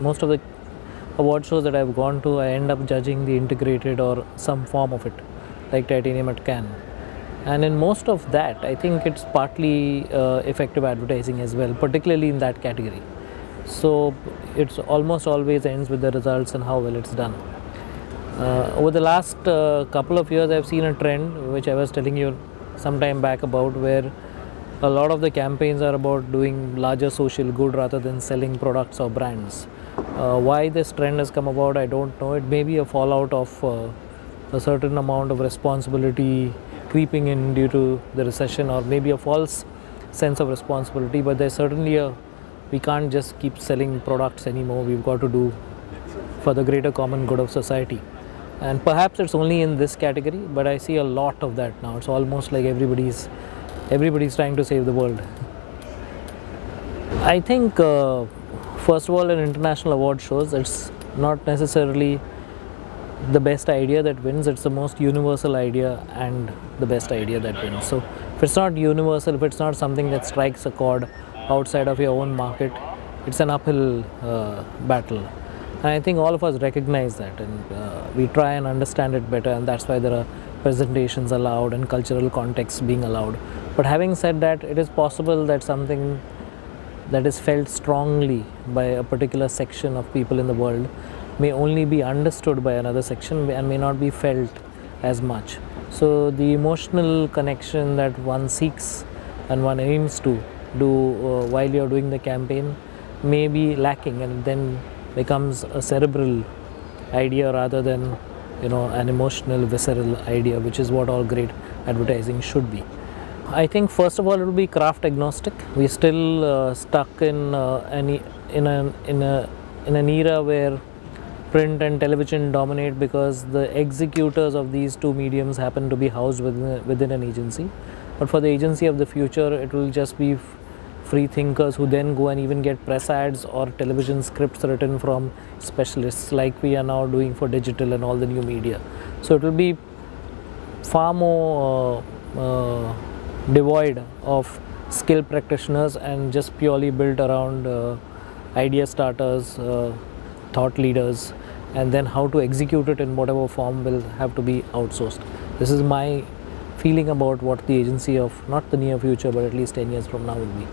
Most of the award shows that I've gone to, I end up judging the integrated or some form of it, like Titanium at Cannes. And in most of that, I think it's partly effective advertising as well, particularly in that category. So it's almost always ends with the results and how well it's done. Over the last couple of years, I've seen a trend, which I was telling you some time back about, where a lot of the campaigns are about doing larger social good rather than selling products or brands. Why this trend has come about, I don't know. It may be a fallout of a certain amount of responsibility creeping in due to the recession, or maybe a false sense of responsibility, but there's certainly we can't just keep selling products anymore. We've got to do for the greater common good of society. And perhaps it's only in this category, but I see a lot of that now. It's almost like everybody's trying to save the world. I think first of all, in international award shows, it's not necessarily the best idea that wins. It's the most universal idea and the best idea that wins. So if it's not universal, if it's not something that strikes a chord outside of your own market, it's an uphill battle. And I think all of us recognize that, and we try and understand it better, and that's why there are presentations allowed and cultural contexts being allowed. But having said that, it is possible that something that is felt strongly by a particular section of people in the world may only be understood by another section and may not be felt as much. So the emotional connection that one seeks and one aims to do while you're doing the campaign may be lacking, and then becomes a cerebral idea rather than, an emotional, visceral idea, which is what all great advertising should be. I think first of all it will be craft agnostic. We're still stuck in an era where print and television dominate because the executors of these two mediums happen to be housed within an agency. But for the agency of the future, it will just be free thinkers who then go and even get press ads or television scripts written from specialists, like we are now doing for digital and all the new media. So it will be far more devoid of skilled practitioners and just purely built around idea starters, thought leaders, and then how to execute it in whatever form will have to be outsourced. This is my feeling about what the agency of not the near future but at least 10 years from now will be.